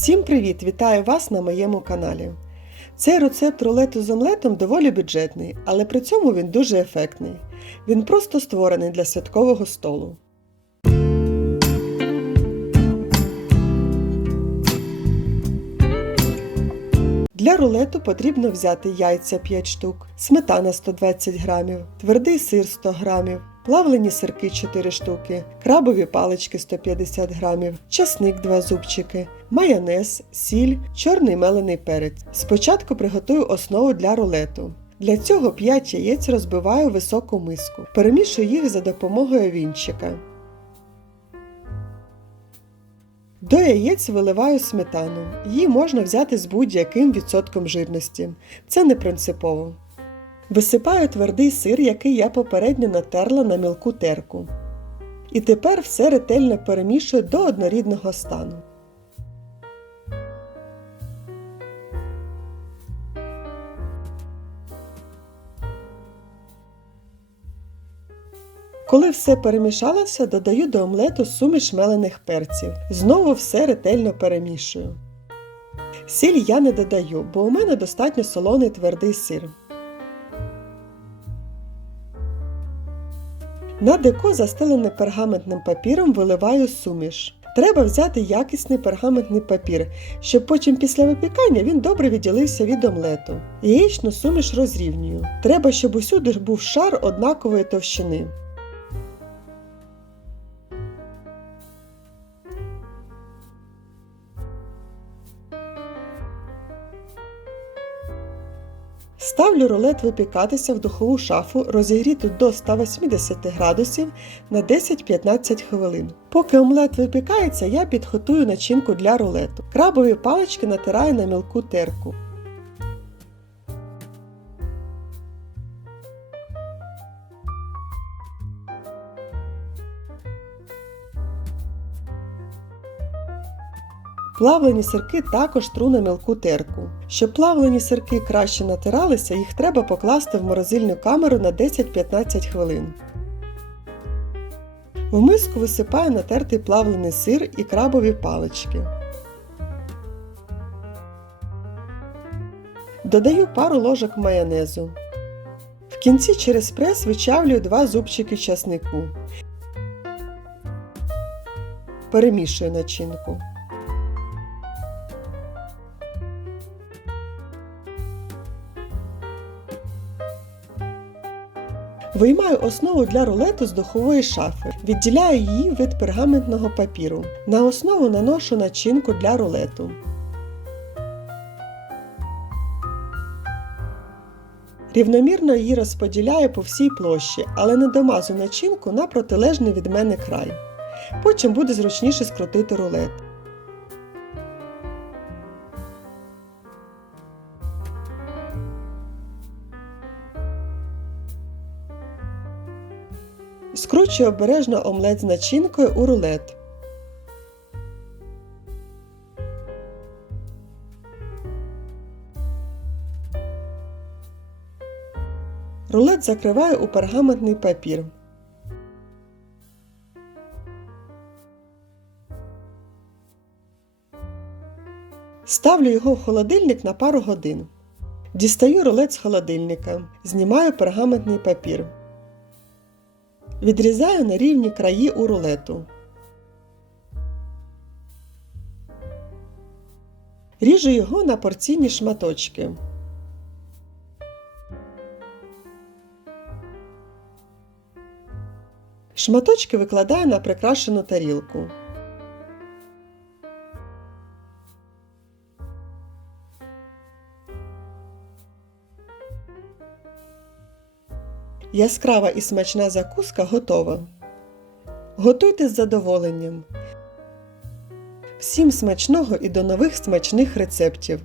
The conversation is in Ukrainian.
Всім привіт! Вітаю вас на моєму каналі. Цей рецепт рулету з омлетом доволі бюджетний, але при цьому він дуже ефектний. Він просто створений для святкового столу. Для рулету потрібно взяти яйця 5 штук, сметана 120 грамів, твердий сир 100 грамів, плавлені сирки 4 штуки, крабові палички 150 грамів, часник 2 зубчики, майонез, сіль, чорний мелений перець. Спочатку приготую основу для рулету. Для цього 5 яєць розбиваю в високу миску. Перемішую їх за допомогою вінчика. До яєць виливаю сметану. Її можна взяти з будь-яким відсотком жирності. Це не принципово. Висипаю твердий сир, який я попередньо натерла на мілку терку. І тепер все ретельно перемішую до однорідного стану. Коли все перемішалося, додаю до омлету суміш мелених перців. Знову все ретельно перемішую. Сіль я не додаю, бо у мене достатньо солоний твердий сир. На деко, застелене пергаментним папіром, виливаю суміш. Треба взяти якісний пергаментний папір, щоб потім після випікання він добре відділився від омлету. Яєчну суміш розрівнюю. Треба, щоб усюди був шар однакової товщини. Ставлю рулет випікатися в духову шафу, розігріту до 180 градусів на 10-15 хвилин. Поки омлет випікається, я підготую начинку для рулету. Крабові палички натираю на мілку терку. Плавлені сирки також тру на мілку терку. Щоб плавлені сирки краще натиралися, їх треба покласти в морозильну камеру на 10-15 хвилин. В миску висипаю натертий плавлений сир і крабові палички. Додаю пару ложок майонезу. В кінці через прес вичавлюю 2 зубчики часнику. Перемішую начинку. Виймаю основу для рулету з духової шафи. Відділяю її від пергаментного папіру. На основу наношу начинку для рулету. Рівномірно її розподіляю по всій площі, але не домазу начинку на протилежний від мене край. Потім буде зручніше скрутити рулет. Скручую обережно омлет з начинкою у рулет. Рулет закриваю у пергаментний папір. Ставлю його в холодильник на пару годин. Дістаю рулет з холодильника, знімаю пергаментний папір. Відрізаю на рівні краї у рулету. Ріжу його на порційні шматочки. Шматочки викладаю на прикрашену тарілку. Яскрава і смачна закуска готова. Готуйте з задоволенням. Всім смачного і до нових смачних рецептів!